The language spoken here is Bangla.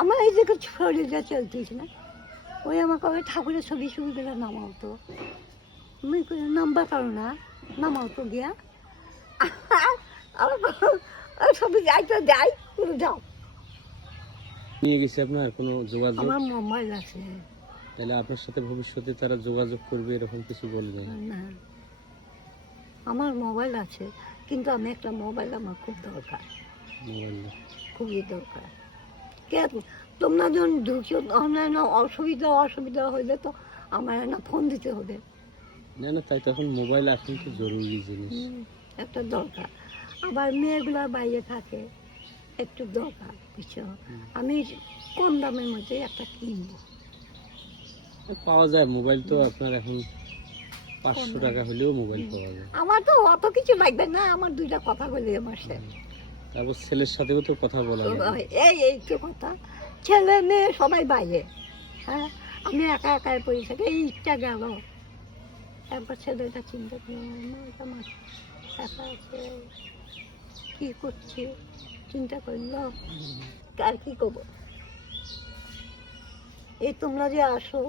আমার এই যে শরীরটা চলতিস না, ওই আমাকে ওই ঠাকুরের ছবি ছবিগুলো নামাও তো। আমি নাম্বার পারো না, নামাও তো গিয়া। আমার ছবি যাই তো যাই, তুমি যাও। নিয়ে গেছে আপনার কোনো যোগাযোগ? আমার মোবাইল আছে। তাহলে আপনার সাথে ভবিষ্যতে তারা যোগাযোগ করবে এরকম কিছু বলবে না, আমার মোবাইল আছে, কিন্তু আমি একটা মোবাইল আমার খুব দরকার, মোবাইল? খুবই দরকার। কে তোমরা যখন ঢুকছো অনলাইনে অসুবিধা হইলে তো আমার না ফোন দিতে হবে। না না, তাই তখন মোবাইল এখন তো জরুরি জিনিস। একটা দরকার। আবার মেয়েগুলা বাইরে থাকে, একটু দরকার বুঝছো। আমি কম দামের মধ্যে একটা কিনবো। পাওয়া যায় মোবাইল তো আপনার এখন 500 টাকা হলেও মোবাইল পাওয়া যায়। আমার তো অত কিছু লাগবে না, আমার দুইটা কথা বলি আমার সাথে। তারপর ছেলের সাথেও তো কথা বলা যায়। এই তো কথা, ছেলে মেয়ে সবাই বাইরে। হ্যাঁ, আমি একা একাই পড়ে থাকি, এই ইচ্ছা গেল। একবার ছেলেটা চিন্তা করলাম, একা আছে, কি করছি, চিন্তা করলো আর কি করবো। এই তোমরা যে আসো,